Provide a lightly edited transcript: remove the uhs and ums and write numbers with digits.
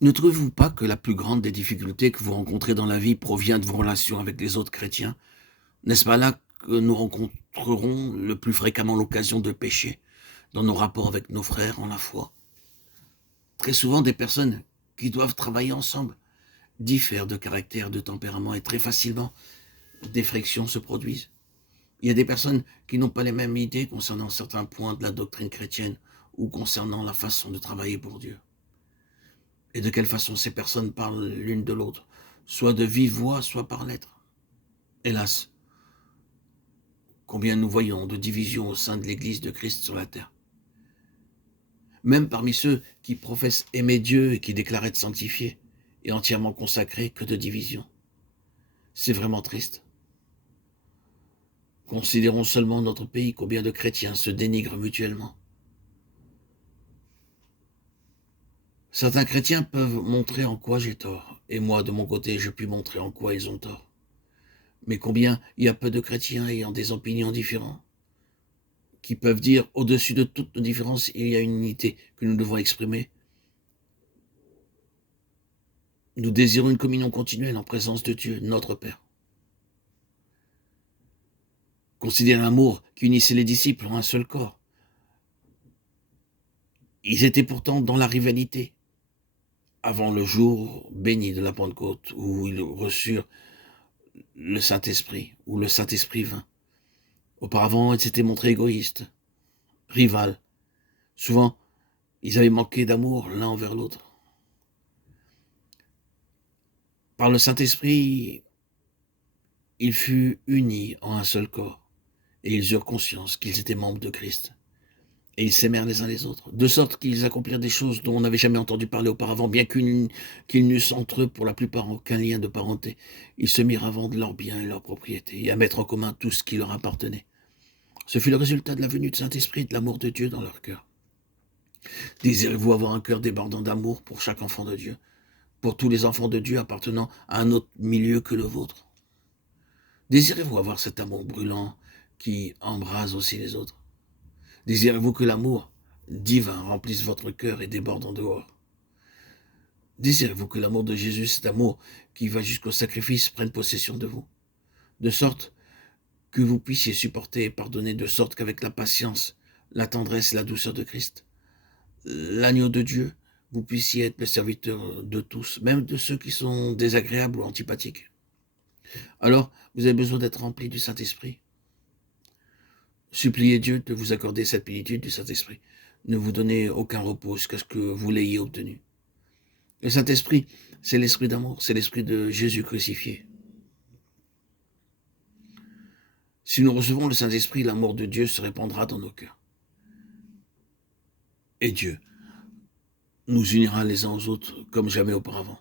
Ne trouvez-vous pas que la plus grande des difficultés que vous rencontrez dans la vie provient de vos relations avec les autres chrétiens? N'est-ce pas là que nous rencontrerons le plus fréquemment l'occasion de pécher, dans nos rapports avec nos frères en la foi? Très souvent, des personnes qui doivent travailler ensemble diffèrent de caractère, de tempérament et très facilement, des frictions se produisent. Il y a des personnes qui n'ont pas les mêmes idées concernant certains points de la doctrine chrétienne ou concernant la façon de travailler pour Dieu. Et de quelle façon ces personnes parlent l'une de l'autre, soit de vive voix, soit par lettres. Hélas, combien nous voyons de divisions au sein de l'Église de Christ sur la terre. Même parmi ceux qui professent aimer Dieu et qui déclarent être sanctifiés et entièrement consacrés, que de divisions. C'est vraiment triste. Considérons seulement notre pays, combien de chrétiens se dénigrent mutuellement. Certains chrétiens peuvent montrer en quoi j'ai tort, et moi, de mon côté, je puis montrer en quoi ils ont tort. Mais combien il y a peu de chrétiens ayant des opinions différentes, qui peuvent dire, au-dessus de toutes nos différences, il y a une unité que nous devons exprimer. Nous désirons une communion continuelle en présence de Dieu, notre Père. Considère l'amour qui unissait les disciples en un seul corps. Ils étaient pourtant dans la rivalité, avant le jour béni de la Pentecôte, où ils reçurent le Saint-Esprit, où le Saint-Esprit vint. Auparavant, ils s'étaient montrés égoïstes, rivales. Souvent, ils avaient manqué d'amour l'un envers l'autre. Par le Saint-Esprit, ils furent unis en un seul corps, et ils eurent conscience qu'ils étaient membres de Christ. Et ils s'aimèrent les uns les autres, de sorte qu'ils accomplirent des choses dont on n'avait jamais entendu parler auparavant, bien qu'ils n'eussent entre eux pour la plupart aucun lien de parenté. Ils se mirent à vendre leurs biens et leurs propriétés, et à mettre en commun tout ce qui leur appartenait. Ce fut le résultat de la venue du Saint-Esprit et de l'amour de Dieu dans leur cœur. Désirez-vous avoir un cœur débordant d'amour pour chaque enfant de Dieu, pour tous les enfants de Dieu appartenant à un autre milieu que le vôtre? Désirez-vous avoir cet amour brûlant qui embrase aussi les autres? Désirez-vous que l'amour divin remplisse votre cœur et déborde en dehors? Désirez-vous que l'amour de Jésus, cet amour qui va jusqu'au sacrifice, prenne possession de vous, de sorte que vous puissiez supporter et pardonner, de sorte qu'avec la patience, la tendresse et la douceur de Christ, l'agneau de Dieu, vous puissiez être le serviteur de tous, même de ceux qui sont désagréables ou antipathiques? Alors, vous avez besoin d'être rempli du Saint-Esprit. Suppliez Dieu de vous accorder cette plénitude du Saint-Esprit. Ne vous donnez aucun repos jusqu'à ce que vous l'ayez obtenu. Le Saint-Esprit, c'est l'esprit d'amour, c'est l'esprit de Jésus crucifié. Si nous recevons le Saint-Esprit, l'amour de Dieu se répandra dans nos cœurs. Et Dieu nous unira les uns aux autres comme jamais auparavant.